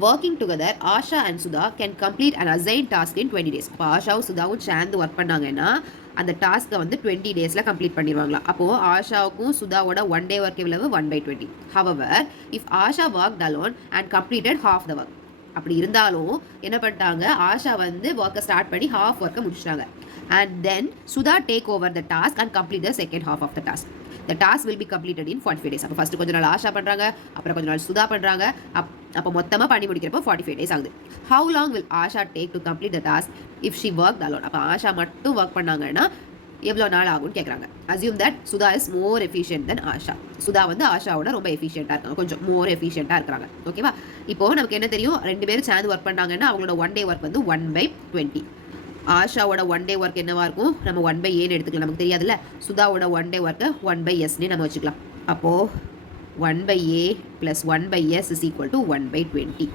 Working together, Asha and Sudha can complete an assigned task in 20 days. இப்போ ஆஷாவும் சுதாவும் சேர்ந்து work பண்ணாங்கன்னா அந்த டாஸ்க்கை வந்து 20 டேஸில் கம்ப்ளீட் பண்ணிடுவாங்களா. அப்போது ஆஷாவுக்கும் சுதாவோட 1 day ஒர்க் எவ்வளவு 1/20. However if Asha work alone and completed half the work. அப்படி இருந்தாலும் என்ன பண்ணிட்டாங்க, ஆஷா வந்து ஒர்க்கை ஸ்டார்ட் பண்ணி ஹாஃப் ஒர்க்கை முடிச்சிட்டாங்க. And then Sudha take over the task and complete the second half of the task. The task will be completed in 45 days. அப்போ ஃபஸ்ட்டு கொஞ்ச நாள் ஆஷா பண்ணுறாங்க, அப்புறம் கொஞ்ச நாள் சுதா பண்ணுறாங்க. அப்போ மொத்தமாக பண்ணி முடிக்கிறப்போ 45 days ஆகுது. How long will Asha take to complete the task if she work alone. அப்போ ஆஷா மட்டும் ஒர்க் பண்ணாங்கன்னா எவ்வளோ நாள் ஆகும்னு கேட்குறாங்க. Assume that Sudha is more efficient then Asha. Sudha வந்து ஆஷாவோட ரொம்ப எஃபிஷியண்டாக இருக்காங்க, கொஞ்சம் மோர் எஃபிஷியண்டாக இருக்கிறாங்க. ஓகேவா? இப்போது நமக்கு என்ன தெரியும், 2 பேரும் சேர்ந்து ஒர்க் பண்ணாங்கன்னா அவங்களோட 1 day ஒர்க் வந்து 1/20. ஆஷாவோட 1 day ஒர்க் என்னவா இருக்கும், நம்ம 1/Aன்னு எடுத்துக்கலாம், நமக்கு தெரியாதுல்ல. சுதாவோட 1 day ஒர்க்கை 1/Sன்னு நம்ம வச்சுக்கலாம். அப்போது 1/A + 1/S = 1/20.